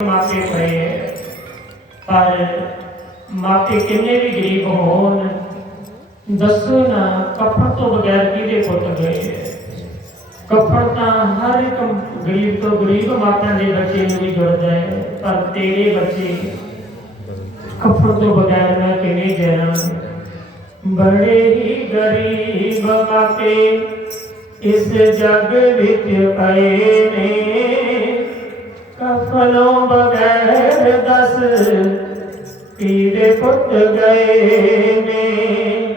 ਮਾਪੇ ਪਏ ਪਰ ਮਾਪੇ ਕਿੰਨੇ ਵੀ ਗਰੀਬ ਹੋਣ, ਦੱਸੋ ਨਾ ਕਫਨ ਤੋਂ ਬਗੈਰ ਕਿਹਦੇ ਪੁੱਤ ਗਏ ਕਫਨ ਤਾਂ ਹਰ ਇੱਕ ਗਰੀਬ ਤੋਂ ਗਰੀਬ ਮਾਪਿਆਂ ਦੇ ਬੱਚੇ ਨੂੰ ਵੀ ਜੁੜਦਾ ਹੈ, ਪਰ ਤੇਰੇ ਬੱਚੇ ਕਫਨ ਤੋਂ ਬਗੈਰ ਮੈਂ ਕਿਵੇਂ ਜਾਣਾ ਬੜੇ ਹੀ ਗਰੀਬ ਮਾਪੇ ਇਸ ਜਗ ਵਿੱਚ ਪਏ ਨੇ। ਕਫਨੋਂ ਬਗੈਰ ਦਸ ਕਿਹਦੇ ਪੁੱਤ ਗਏ ਨੇ।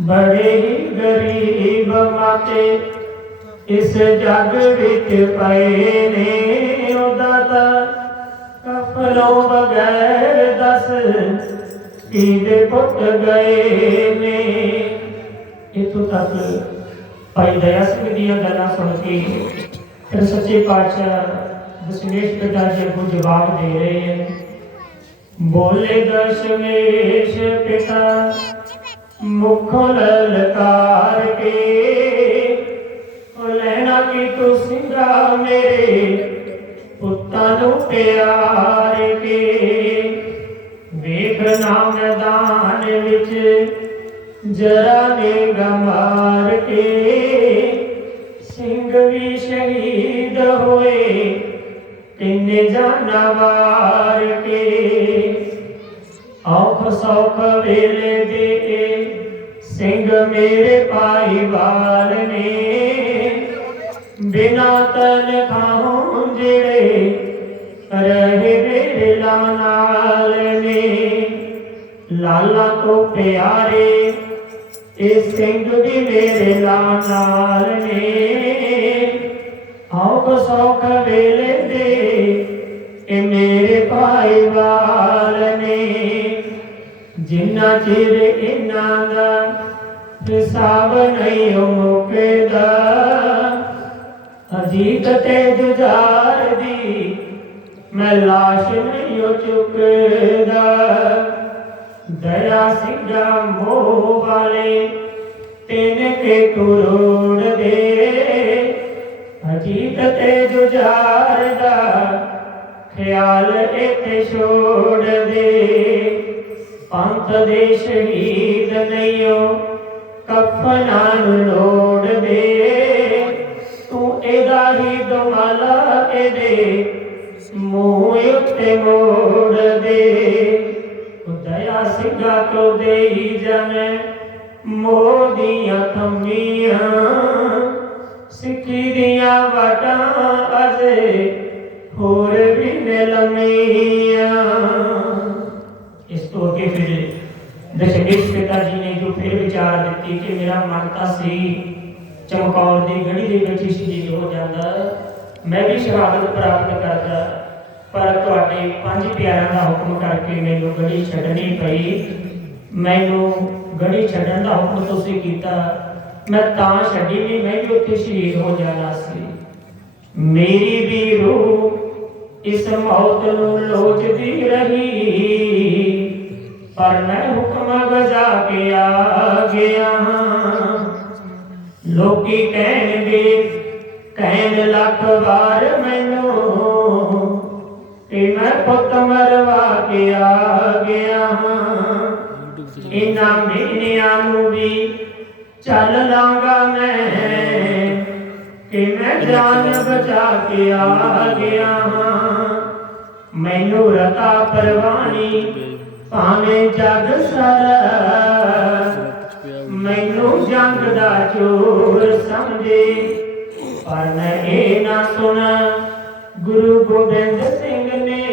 ਬੜੇ ਹੀ ਗਰੀਬ ਮਾਤੇ ਇਸ ਜੱਗ ਵਿੱਚ ਪਏ ਨੇ। ਉਹਦਾ ਤਾਂ ਕਫਨੋਂ ਬਗੈਰ ਦਸ ਕਿਹਦੇ ਪੁੱਤ ਗਏ ਨੇ। ਇਥੋਂ ਤੱਕ ਭਾਈ ਦਇਆ ਸਿੰਘ ਦੀਆਂ ਗੱਲਾਂ ਸੁਣ ਕੇ ਫਿਰ ਸੱਚੇ ਪਾਤਸ਼ਾਹ ਦਸ਼ਮੇਸ਼ ਪਿਤਾ ਜੀ ਨੂੰ ਜਵਾਬ ਦੇ ਰਹੇ ਹਨ ਬੋਲੇ ਦਸ਼ਮੇਸ਼ ਪਿਤਾ ਮੁਖ ਲਲਕਾਰ ਕੇ ਉਹ ਲੈਣਾ ਕਿ ਤੂੰ ਸਿੰਘਾ ਮੇਰੇ ਪੁੱਤਾਂ ਨੂੰ ਪਿਆਰ ਕੇ ਵੇਖ ਨਾ ਮੈਦਾਨ ਵਿੱਚ ਜਰਾ ਕਿੰਨੇ ਕੇ। ਔਖ ਸੌਖ ਵੇਲੇ ਦੇ ਸਿੰਘ ਮੇਰੇ ਭਾਈ ਵਾਲ ਨੇ। ਬਿਨਾ ਤਨ ਖਾਉ ਜਿਹੜੇ ਰਹੇ ਮੇਰੇ ਲਾਲ ਨੇ। ਲਾਲਾ ਤੋਂ ਪਿਆਰੇ ਇਹ ਸਿੰਘ ਵੀ ਮੇਰੇ ਲਾਲ ਨੇ। ਔਖ ਸੌਖ ਵੇਲੇ ਇਹ ਮੇਰੇ ਭਾਈ ਵਾਲ ਨੇ। ਜਿੰਨਾ ਚਿਰ ਇਹਨਾਂ ਦਾ ਹਿਸਾਬ ਨਹੀਂ ਮੁੱਕਦਾ, ਅਜੀਤ ਤੇ ਜੁਝਾਰ ਦੀ ਮੈਂ ਲਾਸ਼ ਨਹੀਂ ਓ ਚੁੱਕਦਾ। ਦਇਆ ਸਿੰਘਾ ਮੋਹ ਵਾਲੇ ਤੈਨ ਕੇ ਕਰੋੜ ਦੇ। ਅਜੀਤ ਤੇ ਜੁਝਾਰ ਦਾ ਖਿਆਲ ਇੱਥੇ ਛੋੜ ਦੇ। ਪੰਥ ਦੇ ਸ਼ਹੀਦ ਨਹੀਂਓ ਕਫਨਾਂ ਨੂੰ ਲੋੜ ਦੇ। ਤੂੰ ਇਹਦਾ ਹੀ ਦਮਾਲਾ ਇਹਦੇ, ਮੂੰਹ ਉੱਤੇ ਮੋੜ ਦੇ। ਦਇਆ ਸਿੰਘਾ ਕੋ ਦੇਈ ਜਨ ਮੋਦੀਆਂ ਥੰਮੀਆਂ ਸਿੱਖੀ ਦੀਆਂ ਵਟਾਂ ਅਜੇ ਹੋਰ ਵੀ ਇਸ ਤੋਂ ਅੱਗੇ ਫਿਰ ਦਸ਼ਮੇਸ਼ ਪਿਤਾ ਜੀ ਨੇ ਜੋ ਫਿਰ ਵਿਚਾਰ ਦਿੱਤੀ ਕਿ ਮੇਰਾ ਮਨ ਤਾਂ ਸੀ ਚਮਕੌਰ ਦੀ ਗੜੀ ਦੇ ਵਿੱਚ ਸ਼ਹੀਦ ਹੋ ਜਾਂਦਾ ਮੈਂ ਵੀ ਸ਼ਹਾਦਤ ਪ੍ਰਾਪਤ ਕਰਦਾ ਪਰ ਤੁਹਾਡੇ ਪੰਜ ਪਿਆਰਿਆਂ ਦਾ ਹੁਕਮ ਕਰਕੇ ਮੈਨੂੰ ਗੜੀ ਛੱਡਣੀ ਪਈ ਮੈਨੂੰ ਗੜੀ ਛੱਡਣ ਦਾ ਹੁਕਮ ਤੁਸੀਂ ਕੀਤਾ ਮੈਂ ਤਾਂ ਛੱਡੀ ਨਹੀਂ ਮੈਂ ਵੀ ਉੱਥੇ ਸ਼ਹੀਦ ਹੋ ਜਾਣਾ ਸੀ ਮੇਰੀ ਵੀ ਰੂਹ ਇਸ ਮੌਤ ਨੂੰ ਲੋਚਦੀ ਰਹੀ। ਪਰ ਮੈਂ ਹੁਕਮ ਵਜਾ ਕੇ ਆ ਗਿਆ। ਹਾਂ ਲੋਕੀ ਕਹਿਣਗੇ, ਕਹਿਣ ਲੱਖ ਵਾਰ ਮੈਨੂੰ ਕਿ ਮੈਂ ਪੁੱਤ ਮਰਵਾ ਕੇ ਆ ਗਿਆ। ਹਾਂ ਇਨਾਂ ਮਹੀਨਿਆਂ ਨੂੰ ਵੀ ਚੱਲ ਲਾਂਗਾ ਮੈਂ ਕਿ ਮੈਂ ਜਾਨ ਬਚਾ ਕੇ ਆ ਗਿਆ। ਹਾਂ ਮੈਨੂੰ ਰਤਾ ਪਰਵਾਨੀ, ਭਾਵੇਂ ਜਗ ਸਾਰਾ। ਮੈਨੂੰ ਜੰਗ ਦਾ ਚੋਰ ਸਮਝੇ, ਪਰ ਮੈਂ ਇਹ ਨਾ ਸੁਣਾ, ਗੁਰੂ ਗੋਬਿੰਦ ਸਿੰਘ ਨੇ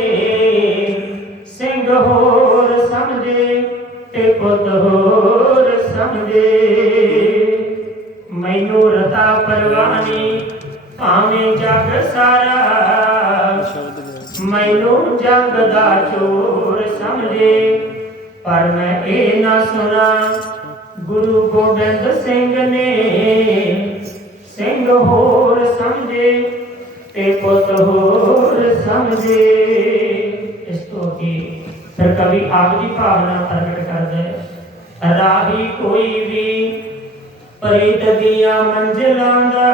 ਸਿੰਘ ਹੋਰ ਸਮਝੇ ਤੇ ਪੁੱਤ ਹੋਰ ਸਮਝੇ। ਮੈਨੂੰ ਰਤਾ ਪਰਵਾਨੀ, ਭਾਵੇਂ ਜਗ ਸਾਰਾ। ਮੈਨੂੰ ਜੰਗ ਦਾ ਚੋਰ ਸਮਝੇ, ਪਰ ਮੈਂ ਇਹ ਨਾ ਸੁਣਾ, ਗੁਰੂ ਗੋਬਿੰਦ ਸਿੰਘ ਨੇ ਸਿੰਘ ਹੋਰ ਸਮਝੇ ਤੇ ਪੁੱਤ ਹੋਰ ਸਮਝੇ। ਇਸ ਤੋਂ ਕੀ ਫਿਰ ਕਵੀ ਆਪ ਦੀ ਭਾਵਨਾ ਪ੍ਰਗਟ ਕਰਦਾ ਹੈ, ਰਾਹੀ ਕੋਈ ਵੀ ਪ੍ਰੀਤ ਦੀਆਂ ਮੰਜ਼ਲਾਂ ਦਾ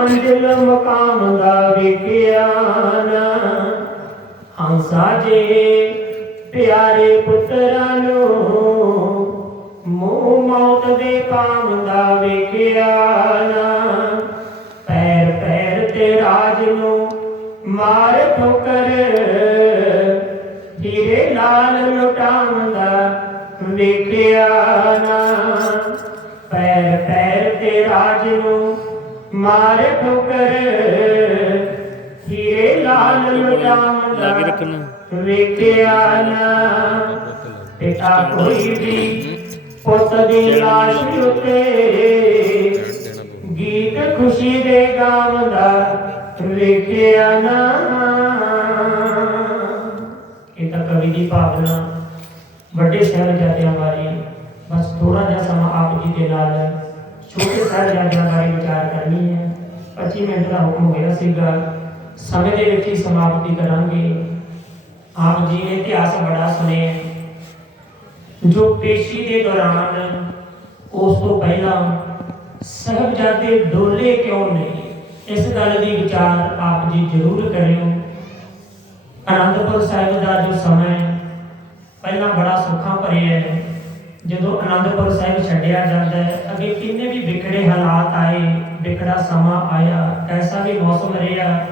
ਮੰਜ਼ਿਲ ਮਕਾਮ ਦਾ ਵੇਖਿਆ ਨਾ। ਹੰਸਾ ਜੇ ਪਿਆਰੇ ਪੁੱਤਰਾਂ ਨੂੰ ਮੂੰਹ ਮੌਤ ਦੇ ਕਾਮ ਦਾ ਵੇਖਿਆ ਨਾ। ਪੈਰ ਪੈਰ ਤੇ ਰਾਜ ਨੂੰ ਮਾਰ ਠੋਕਰ, ਹੀਰੇ ਲਾਲ ਲੁਟਾਮ ਦਾ ਵੇਖਿਆ ਨਾ। ਪੈਰ ਪੈਰ ਤੇ ਰਾਜ ਨੂੰ ਮਾਰ ਠੋਕਰ ਹੀਰੇ ਲਾਲ ਲੁਟਾਉਂਦਾ ਲਾਗੇ ਰੱਖਣਾ। ਵੇਖਿਆ ਨਾ ਪਿਤਾ ਕੋਈ ਵੀ ਪੁੱਤ ਦੀ ਲਾਸ਼ ਉਤੇ ਗੀਤ ਖੁਸ਼ੀ ਦੇ ਗਾਉਂਦਾ ਵੇਖਿਆ ਨਾ ਇਹ ਤਾਂ ਕਵੀ ਦੀ ਭਾਵਨਾ ਵੱਡੇ ਸਾਹਿਬਜ਼ਾਦਿਆਂ ਬਾਰੇ ਬਸ ਥੋੜਾ ਜਿਹਾ ਸਮਾਂ ਆਪ ਜੀ ਦੇ ਨਾਲ ਛੋਟੇ ਸਾਹਿਬਜ਼ਾਦਿਆਂ ਬਾਰੇ ਵਿਚਾਰ ਕਰਨੀ ਹੈ। 25 ਮਿੰਟ ਦਾ ਹੁਕਮ ਹੋਇਆ ਸੀਗਾ, ਸਮੇਂ ਦੇ ਵਿੱਚ ਹੀ ਸਮਾਪਤੀ ਕਰਾਂਗੇ। ਆਪ ਜੀ ਨੇ ਇਤਿਹਾਸ ਬੜਾ ਸੁਣਿਆ ਜੋ ਪੇਸ਼ੀ ਦੇ ਦੌਰਾਨ ਉਸ ਤੋਂ ਪਹਿਲਾਂ ਸਾਹਿਬਜ਼ਾਦੇ ਡੋਲੇ ਕਿਉਂ ਨਹੀਂ? ਇਸ ਗੱਲ ਦੀ ਵਿਚਾਰ ਆਪ ਜੀ ਜ਼ਰੂਰ ਕਰਿਓ। ਅਨੰਦਪੁਰ ਸਾਹਿਬ ਦਾ ਜੋ ਸਮਾਂ ਪਹਿਲਾਂ ਬੜਾ ਸੁੱਖਾਂ ਭਰਿਆ ਹੈ। ਜਦੋਂ ਅਨੰਦਪੁਰ ਸਾਹਿਬ ਛੱਡਿਆ ਜਾਂਦਾ ਹੈ, ਅੱਗੇ ਕਿੰਨੇ ਵੀ ਵਿਗੜੇ ਹਾਲਾਤ ਆਏ ਵਿਗੜਾ ਸਮਾਂ ਆਇਆ, ਐਸਾ ਵੀ ਮੌਸਮ ਰਿਹਾ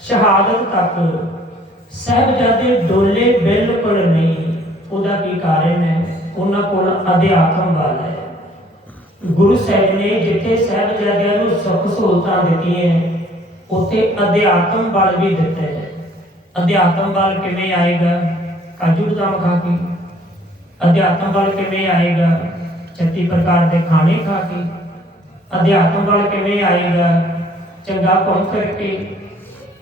ਸ਼ਹਾਦਤ ਤੱਕ। ਸਾਹਿਬਜ਼ਾਦੇ ਡੋਲੇ ਬਿਲਕੁਲ ਨਹੀਂ, ਉਹਦਾ ਕੀ ਕਾਰਨ ਹੈ? ਉਹਨਾਂ ਕੋਲ ਅਧਿਆਤਮ ਬਲ ਹੈ। ਗੁਰੂ ਸਾਹਿਬ ਨੇ ਜਿੱਥੇ ਸਾਹਿਬਜ਼ਾਦਿਆਂ ਨੂੰ ਸੁੱਖ ਸਹੂਲਤਾਂ ਦਿੱਤੀਆਂ, ਉੱਥੇ ਅਧਿਆਤਮ ਬਲ ਵੀ ਦਿੱਤਾ ਹੈ। ਅਧਿਆਤਮ ਬਲ ਕਿਵੇਂ ਆਏਗਾ? ਕਾਜੂ ਬਦਾਮ ਖਾ ਕੇ। ਅਧਿਆਤਮ ਬਲ ਕਿਵੇਂ ਆਏਗਾ? 36 ਪ੍ਰਕਾਰ ਦੇ ਖਾਣੇ ਖਾ ਕੇ। ਅਧਿਆਤਮ ਬਲ ਕਿਵੇਂ ਆਏਗਾ? ਚੰਗਾ ਕੰਮ ਕਰਕੇ।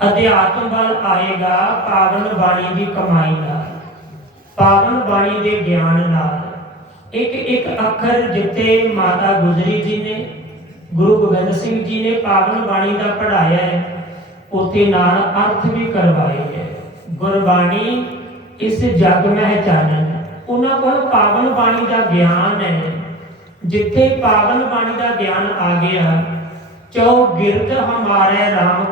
ਅਧਿਆਤਮ ਬਲ ਆਏਗਾ, ਪਾਵਨ ਬਾਣੀ ਦੀ ਕਮਾਈ ਨਾਲ। ਪਾਵਨ ਬਾਣੀ ਦੇ ਗਿਆਨ ਨਾਲ। ਇੱਕ ਇੱਕ ਅੱਖਰ ਜਿੱਤੇ ਮਾਤਾ ਗੁਜਰੀ ਜੀ ਨੇ, ਗੁਰੂ ਗੋਬਿੰਦ ਸਿੰਘ ਜੀ ਨੇ ਪਾਵਨ ਬਾਣੀ ਦਾ ਪੜਾਇਆ ਹੈ, ਉਥੇ ਨਾਲ ਅਰਥ ਵੀ ਕਰਵਾਏ ਹੈ। ਗੁਰਬਾਣੀ ਇਸ ਜਗ ਮਹਿ ਚਾਨਣ। ਉਹਨਾਂ ਕੋਲ ਪਾਵਨ ਬਾਣੀ ਦਾ ਗਿਆਨ ਹੈ ਜਿੱਥੇ ਪਾਵਨ ਬਾਣੀ ਦਾ ਗਿਆਨ ਆ ਗਿਆ, ਚੋ ਗਿਰਦ ਹਮਾਰੇ RAM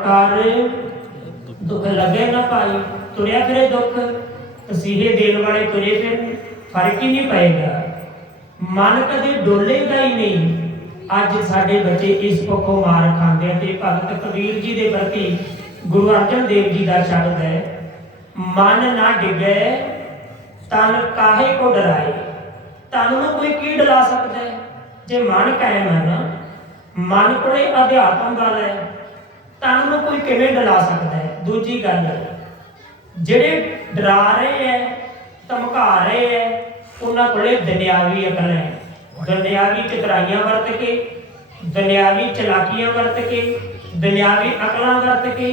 ਦੁੱਖ ਲੱਗੇ ਨਾ ਭਾਈ? ਤੁਰਿਆ ਫਿਰੇ ਦੁੱਖ? ਤਸੀਹੇ ਦੇਣ ਵਾਲੇ ਤੁਰੇ ਫਿਰ? ਫ਼ਰਕ ਹੀ ਨਹੀਂ ਪਏਗਾ। ਮਨ ਕਦੇ ਡੋਲੇਗਾ ਹੀ ਨਹੀਂ। ਅੱਜ ਸਾਡੇ ਬੱਚੇ ਇਸ ਪੱਖੋਂ ਮਾਰ ਖਾਂਦੇ ਆ ਤੇ ਭਗਤ ਕਬੀਰ ਜੀ ਦੇ ਪ੍ਰਤੀ ਗੁਰੂ ਅਰਜਨ ਦੇਵ ਜੀ ਦਾ ਸ਼ਬਦ ਹੈ, ਮਨ ਨਾ ਡਿਗੇ ਤਨ ਕਾਹੇ ਕੋ ਡਰਾਏ? ਤਨ ਨੂੰ ਕੋਈ ਕੀ ਡਰਾ ਸਕਦਾ ਹੈ? ਜੇ ਮਨ ਕਾਇਮ ਹੈ ਨਾ, ਮਨ ਕੋਲੇ ਅਧਿਆਤਮ ਗੱਲ ਹੈ। ਤਨ ਨੂੰ ਕੋਈ ਕਿਵੇਂ ਡਰਾ ਸਕਦਾ ਹੈ? ਦੂਜੀ ਗੱਲ, ਜਿਹੜੇ ਡਰਾ ਰਹੇ ਐ ਧਮਕਾ ਰਹੇ ਐ ਉਹਨਾਂ ਕੋਲੇ ਦੁਨਿਆਵੀ ਅਕਲ ਹੈ। ਦੁਨਿਆਵੀ ਚਤਰਾਈਆਂ ਵਰਤ ਕੇ, ਦੁਨਿਆਵੀ ਚਲਾਕੀਆਂ ਵਰਤ ਕੇ, ਦੁਨਿਆਵੀ ਅਕਲਾਂ ਵਰਤ ਕੇ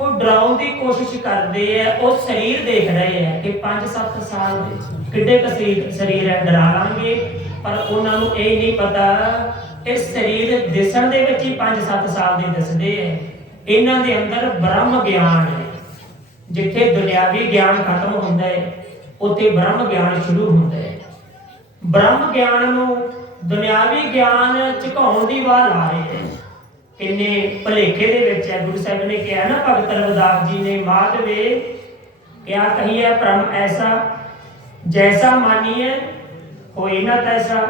ਉਹ ਡਰਾਉਣ ਦੀ ਕੋਸ਼ਿਸ਼ ਕਰਦੇ ਐ ਉਹ ਸਰੀਰ ਦੇਖ ਰਹੇ ਐ ਕਿ 5-7 ਸਾਲ ਦੇ ਕਿੱਡੇ ਕੁ ਸਰੀਰ ਹੈ ਡਰਾ ਲਾਂਗੇ। ਪਰ ਉਹਨਾਂ ਨੂੰ ਇਹ ਨਹੀਂ ਪਤਾ ਇਸ ਸਰੀਰ ਦਿਸਣ ਦੇ ਵਿੱਚ ਹੀ 5-7 ਸਾਲ ਦੇ ਦਿਸਦੇ ਐ ਇਹਨਾਂ ਦੇ ਅੰਦਰ ਬ੍ਰਹਮ ਗਿਆਨ ਹੈ ਜਿੱਥੇ ਦੁਨਿਆਵੀ ਗਿਆਨ ਖਤਮ ਹੁੰਦਾ ਹੈ, ਉੱਥੇ ਬ੍ਰਹਮ ਗਿਆਨ ਸ਼ੁਰੂ ਹੁੰਦਾ ਹੈ। ਬ੍ਰਹਮ ਗਿਆਨ ਨੂੰ ਦੁਨਿਆਵੀ ਗਿਆਨ ਝੁਕਾਉਣ ਦੀ ਵਾਰ ਆ ਰਹੇ ਹੈ ਕਿੰਨੇ ਭਲੇਖੇ ਦੇ ਵਿੱਚ ਹੈ। ਗੁਰੂ ਸਾਹਿਬ ਨੇ ਕਿਹਾ ਨਾ, ਭਗਤ ਰਵਿਦਾਸ ਜੀ ਨੇ ਮਾਧਵੇ ਕਿਆ ਕਹੀਏ ਭ੍ਰਮ ਐਸਾ? ਜੈਸਾ ਮਾਨੀਏ ਹੋਈ ਨਾ ਤੈਸਾ।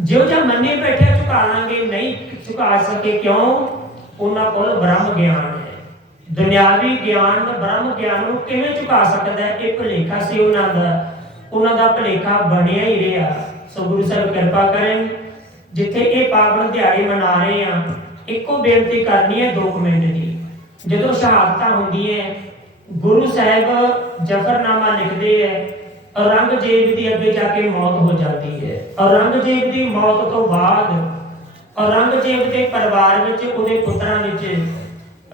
ਜਿਉ ਜਿਹਾ ਮੰਨੇ ਬੈਠੇ ਝੁਕਾ ਲਾਂਗੇ, ਨਹੀਂ ਝੁਕਾ ਸਕੇ ਕਿਉਂ? ਉਹਨਾਂ ਕੋਲ ਬ੍ਰਹਮ ਗਿਆਨ ਹੈ। ਦੁਨਿਆਵੀ ਗਿਆਨ ਬ੍ਰਹਮ ਗਿਆਨ ਨੂੰ ਕਿਵੇਂ ਝੁਕਾ ਸਕਦਾ ਹੈ? ਇਹ ਭਲੇਖਾ ਸੀ ਉਹਨਾਂ ਦਾ। ਉਹਨਾਂ ਦਾ ਭਲੇਖਾ ਬਣਿਆ ਹੀ ਰਿਹਾ। ਸੋ ਗੁਰੂ ਸਾਹਿਬ ਕਿਰਪਾ ਕਰਨ, ਜਿੱਥੇ ਇਹ ਪਾਵਨ ਦਿਹਾੜੇ ਮਨਾ ਰਹੇ ਆ ਇੱਕੋ ਬੇਨਤੀ ਕਰਨੀ ਹੈ 2 ਮਿੰਟ ਦੀ। ਜਦੋਂ ਸ਼ਹਾਦਤਾਂ ਹੁੰਦੀਆਂ ਗੁਰੂ ਸਾਹਿਬ ਜਫਰਨਾਮਾ ਲਿਖਦੇ ਹੈ, ਔਰੰਗਜ਼ੇਬ ਦੀ ਅੱਗੇ ਜਾ ਕੇ ਮੌਤ ਹੋ ਜਾਂਦੀ ਹੈ। ਔਰੰਗਜ਼ੇਬ ਦੀ ਮੌਤ ਤੋਂ ਬਾਅਦ ਔਰੰਗਜ਼ੇਬ ਦੇ ਪਰਿਵਾਰ ਵਿੱਚ ਉਹਦੇ ਪੁੱਤਰਾਂ ਵਿੱਚ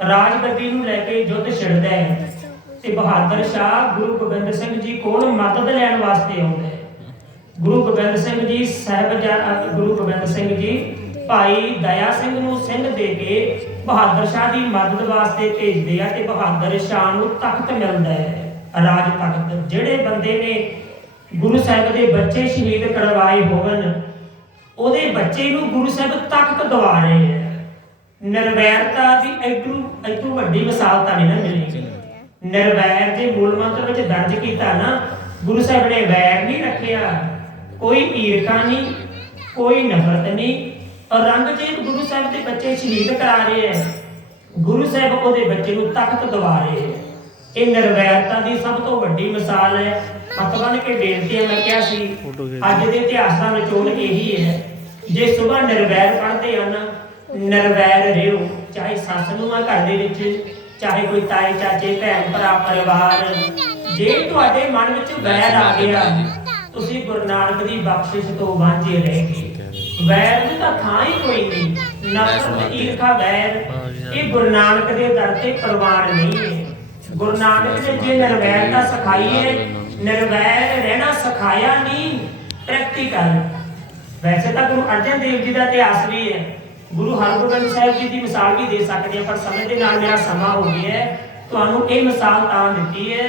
ਰਾਜਗੱਦੀ ਨੂੰ ਲੈ ਕੇ ਯੁੱਧ ਛਿੜਦਾ ਹੈ ਤੇ ਬਹਾਦਰ ਸ਼ਾਹ ਗੁਰੂ ਗੋਬਿੰਦ ਸਿੰਘ ਜੀ ਕੋਲ ਮਦਦ ਲੈਣ ਵਾਸਤੇ ਆਉਂਦਾ ਹੈ। ਗੁਰੂ ਗੋਬਿੰਦ ਸਿੰਘ ਜੀ ਸਾਹਿਬ ਗੁਰੂ ਗੋਬਿੰਦ ਸਿੰਘ ਜੀ ਭਾਈ ਦਇਆ ਸਿੰਘ ਨੂੰ ਸਿੰਘ ਦੇ ਕੇ ਬਹਾਦਰ ਸ਼ਾਹ ਦੀ ਮਦਦ ਵਾਸਤੇ ਭੇਜਦੇ ਆ ਤੇ ਬਹਾਦਰ ਸ਼ਾਹ ਨੂੰ ਤਖਤ ਮਿਲਦਾ ਹੈ। ਰਾਜ ਤਖਤ, ਜਿਹੜੇ ਬੰਦੇ ਨੇ ਗੁਰੂ ਸਾਹਿਬ ਦੇ ਬੱਚੇ ਸ਼ਹੀਦ ਕਰਵਾਏ ਹੋਣ ਉਹਦੇ ਬੱਚੇ ਨੂੰ ਗੁਰੂ ਸਾਹਿਬ ਤਖਤ ਦਵਾ ਰਹੇ ਹੈ। ਨਿਰਵੈਰਤਾ ਦੀ ਐਡੂ ਐਡੂ ਵੱਡੀ ਮਿਸਾਲ ਤਾਂ ਨਹੀਂ ਨਾ ਮਿਲੀ। ਨਿਰਵੈਰ ਦੇ ਮੂਲ ਮੰਤਰ ਵਿੱਚ ਦਰਜ ਕੀਤਾ ਨਾ, ਗੁਰੂ ਸਾਹਿਬ ਨੇ ਵੈਰ ਨਹੀਂ ਰੱਖਿਆ, ਕੋਈ ਈਰਖਾ ਨਹੀਂ, ਕੋਈ ਨਫ਼ਰਤ ਨਹੀਂ ਔਰੰਗਜ਼ੇਬ ਗੁਰੂ ਸਾਹਿਬ ਦੇ ਬੱਚੇ ਸ਼ਹੀਦ ਕਰਾ ਰਹੇ ਹੈ ਗੁਰੂ ਸਾਹਿਬ ਉਹਦੇ ਬੱਚੇ ਨੂੰ ਤਖਤ ਦਵਾ ਰਹੇ ਹੈ। ਇਹ ਨਿਰਵੈਰਤਾ ਦੀ ਸਭ ਤੋਂ ਵੱਡੀ ਮਿਸਾਲ ਹੈ। ਮਤਲਬ ਕਿ ਬੇਨਤੀ ਹੈ ਮੈਂ ਕਿਹਾ ਸੀ ਅੱਜ ਦੇ ਇਤਿਹਾਸ ਦਾ ਨਿਚੋੜ ਇਹੀ ਹੈ ਜੇ ਸੁਬਾ ਨਿਰਵੈਰ ਪੜ੍ਹਦੇ ਹੋ ਨਾ ਨਿਰਵੈਰ ਰਹੋ ਚਾਹੇ ਸੱਸ ਨੂੰ ਆ ਘਰ ਦੇ ਵਿੱਚ ਚਾਹੇ ਕੋਈ ਤਾਏ ਚਾਚੇ ਭੈਣ ਭਰਾ ਪਰਿਵਾਰ ਜੇ ਤੁਹਾਡੇ ਮਨ ਵਿੱਚ ਵੈਰ ਆ ਗਿਆ ਤੁਸੀਂ ਗੁਰੂ ਨਾਨਕ ਦੀ ਬਖਸ਼ਿਸ਼ ਤੋਂ ਵਾਂਝੇ ਰਹੇਗੇ ਵੈਰ ਨੂੰ ਤਾਂ ਥਾਂ ਹੀ ਕੋਈ ਨਹੀਂ। ਨਫ਼ਰਤ ਈਰਖਾ ਵੈਰ। ਇਹ ਗੁਰੂ ਨਾਨਕ ਦੇ ਦਰ ਤੇ ਪ੍ਰਵਾਨ ਨਹੀਂ ਹੈ। ਗੁਰੂ ਨਾਨਕ ਨੇ ਜੇ ਨਿਰਵੈਰਤਾ ਸਿਖਾਈ ਹੈ ਨਿਰਵੈਰ ਰਹਿਣਾ ਸਿਖਾਇਆ ਨਹੀਂ। ਪ੍ਰੈਕਟੀਕਲ ਵੈਸੇ ਤਾਂ ਗੁਰੂ ਅਰਜਨ ਦੇਵ ਜੀ ਦਾ ਇਤਿਹਾਸ ਵੀ ਹੈ। ਗੁਰੂ ਹਰਗੋਬਿੰਦ ਸਾਹਿਬ ਜੀ ਦੀ ਮਿਸਾਲ ਵੀ ਦੇ ਸਕਦੇ ਹਾਂ ਪਰ ਸਮੇਂ ਦੇ ਨਾਲ ਮੇਰਾ ਸਮਾਂ ਹੋ ਗਿਆ ਹੈ। ਤੁਹਾਨੂੰ ਇਹ ਮਿਸਾਲ ਤਾਂ ਦਿੱਤੀ ਹੈ।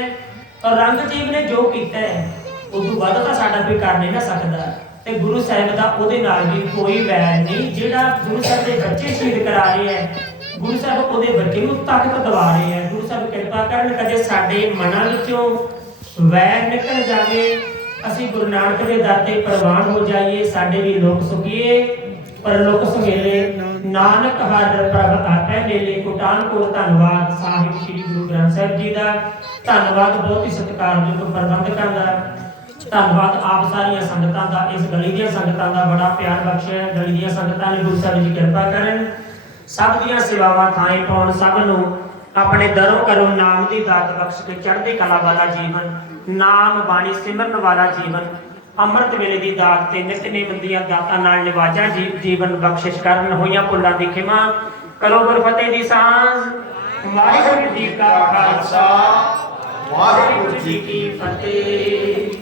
ਔਰੰਗਜ਼ੇਬ ਨੇ ਜੋ ਕੀਤਾ ਹੈ ਉਦੋਂ ਵੱਧ ਤਾਂ ਸਾਡਾ ਕੋਈ ਕਰ ਨਹੀਂ ਨਾ ਸਕਦਾ। ਤੇ ਗੁਰੂ ਸਾਹਿਬ ਦਾ ਉਹਦੇ ਨਾਲ ਵੀ ਕੋਈ ਵੈਰ ਨਹੀਂ, ਜਿਹੜਾ ਗੁਰੂ ਸਾਹਿਬ ਦੇ ਬੱਚੇ ਸ਼ਹੀਦ ਕਰਾ ਰਹੇ ਹੈ, ਗੁਰੂ ਸਾਹਿਬ ਉਹਦੇ ਬੱਚੇ ਨੂੰ ਤਾਕਤ ਦਵਾ ਰਹੇ ਹੈ। ਗੁਰੂ ਸਾਹਿਬ ਕਿਰਪਾ ਕਰਨ ਕਦੇ ਸਾਡੇ ਮਨਾਂ ਵਿੱਚੋਂ ਵੈਰ ਨਿਕਲ ਜਾਵੇ, ਅਸੀਂ ਗੁਰੂ ਨਾਨਕ ਦੇ ਦਰ ਤੇ ਪ੍ਰਵਾਨ ਹੋ ਜਾਈਏ, ਸਾਡੇ ਵੀ ਲੋਕ ਸੁਖੀਏ ਪਰ ਲੋਕ ਨਾਨਕ ਹਰ ਪ੍ਰਭ ਆਪੇ ਮੇਲੇ। ਕੁਟਾਨ ਕੋਲ ਧੰਨਵਾਦ, ਸਾਹਿਬ ਸ੍ਰੀ ਗੁਰੂ ਗ੍ਰੰਥ ਸਾਹਿਬ ਜੀ ਦਾ। ਧੰਨਵਾਦ, ਬਹੁਤ ਹੀ ਸਤਿਕਾਰਯੋਗ ਪ੍ਰਬੰਧਕਾਂ ਦਾ। ਧੰਨਵਾਦ ਆਪ ਸਾਰੀਆਂ ਸੰਗਤਾਂ ਦਾ, ਇਸ ਗਲੀ ਦੀਆਂ ਸੰਗਤਾਂ ਦਾ ਬੜਾ ਪਿਆਰ ਬਖਸ਼ਿਆ ਗਲੀ ਦੀਆਂ ਸੰਗਤਾਂ ਨੇ ਗੁਰੂ ਸਾਹਿਬ ਜੀ ਕਿਰਪਾ ਕਰਨ। ਸਭ ਦੀਆਂ ਸੇਵਾਵਾਂ ਥਾਂ ਪਾਉਣ, ਸਭ ਨੂੰ ਆਪਣੇ ਦਰੋਂ ਕਰੋ ਨਾਮ ਦੀ ਦਾਤ ਬਖਸ਼ ਕੇ ਚੜ੍ਹਦੀ ਕਲਾ ਵਾਲਾ ਜੀਵਨ, ਨਾਮ ਬਾਣੀ ਸਿਮਰਨ ਵਾਲਾ ਜੀਵਨ, ਅੰਮ੍ਰਿਤ ਵੇਲੇ ਦੀ ਦਾਤ ਤੇ ਨਿਤਨੇਮ ਦੀਆਂ ਦਾਤਾਂ ਨਾਲ ਨਿਵਾਜਾ ਜੀ- ਜੀਵਨ ਬਖਸ਼ਿਸ਼ ਕਰਨ ਹੋਈਆਂ ਭੁੱਲਾਂ ਦੀ ਖਿਮਾ। ਕਰੋ ਗੁਰਫਤਿਹ ਦੀ ਸਾਂਝ। ਵਾਹਿਗੁਰੂ ਜੀ ਕਾ ਖਾਲਸਾ। ਵਾਹਿਗੁਰੂ ਜੀ ਕੀ ਫਤਿਹ।